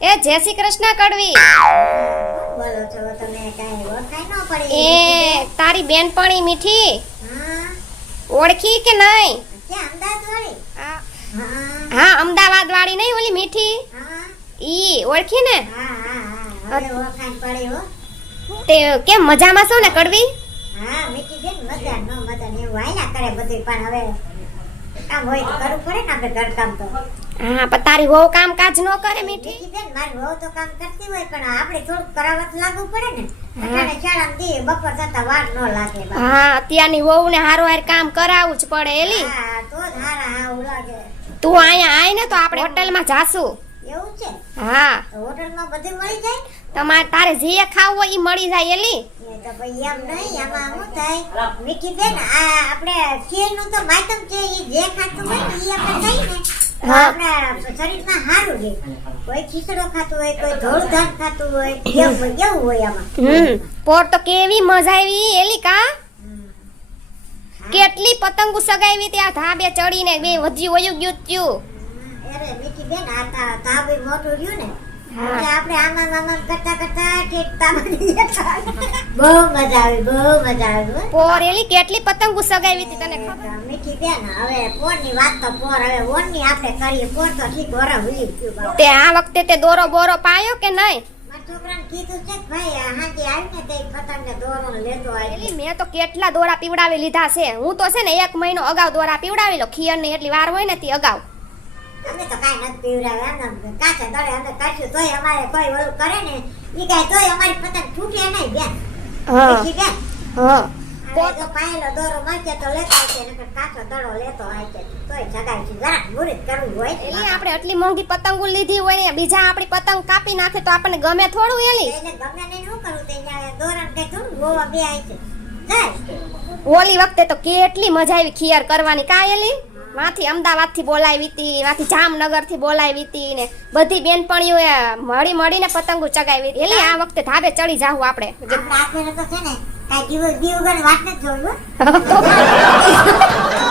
એ જય શ્રી કૃષ્ણ કડવી. બોલો છો તમે કાઈ ઓળખાય ન પડી એ તારી બેનપણી મીઠી. ઓળખી કે નહીં? હા. અમદાવાદ વાળી નહીં ઓલી મીઠી? ઈ ઓળખી ને? તે કેમ મજામાં છો ને કડવી? હા મીઠી બેન મજા ન મજા ને વાયલા કરે બધી પણ હવે કામ હોય તો કરવું પડે ને આપણે ઘર કામ તો. હા પણ તારી વહુ કામ કાજ ન કરે મીઠી. બેન મારી વહુ તો કામ કરતી હોય પણ આપણે થોડું કરાવત લાગુ પડે ને. અટાણે શાળામાં દે બપોર થતા વાર ન લાગે હા અત્યારની વહુ ને હારું હાર કામ કરાવવું જ પડે એલી. હા તો જ હારા હાવું લાગે. તું અહીંયા આય ને તો આપણે હોટલમાં જાશું. એવું છે? હા. હોટલમાં બધું મળી જાય તમારે તારે જે ખાવું હોય એ મળી જાય એલી. તો ભાઈ એમ નહીં આમાં શું થાય? મીઠી બેન આ આપણે તો માતમ છે એ જે ખાતું હોય એ આપણે ખાઈએ ને. આપણા શરીરમાં સારું રહે કોઈ ખીચડો ખાતું હોય કોઈ ધોળું ધાન ખાતું હોય કેવું કેવું હોય આમાં? પોર તો કેવી મજા આવી એલી કા? કેટલી પતંગો સગાવી ત્યાં ધાબે ચડીને બે વધી વયું ગયું ત્યું અરે મીઠી બેન આ તા મોટું રહ્યું ને. આપણે આમાં આમાં કરતા કેટલી પતંગો સગાવી તને તો આ વખતે તે દોરો બોરો પાયો કે નહીં? મેં તો કેટલા દોરા પીવડાવી લીધા છે. હું તો છે ને એક મહિનો અગાઉ દોરા પીવડાવી લો ખીયરની એટલી વાર હોય ને તે અગાઉ. અમે તો કાંઈ નથી પીવડાવ્યા એમ કાચા દળે અમે કાઢ્યું તોય અમારે કોઈ ઓલું કરે ને એ કાંઈ તોય અમારી પતંગ તૂટે નહીં બેન. હા. બેન? હવે જો પાયેલો દોરો મળશે તો લેતો આવશે નકર કાચો દડો લેતો આવશે. તોય જગાય છે જરાક મુહૂર્ત કરવું હોય એલી આપણે આટલી મોંઘી પતંગો લીધી હોય બીજા આપણી પતંગ કાપી નાખે તો આપણને ગમે થોડું એલી? ગમે નહીં શું કરું તે ન્યા કઈ થોડું ગોવા બે આવી છે. ઓલી વખતે તો કેટલી મજા આવી ખિયાર કરવાની. કા એલી? વાથી અમદાવાદથી બોલાવી હતી માંથી જામનગરથી બોલાવી હતી ને બધી બેનપણીઓ મળી મળીને પતંગો ચગાવી હતી એટલે આ વખતે ધાબે ચડી જાવ આપણે આપણે તો છે ને કાંઈ દિવસ દિવસ વાત નથી.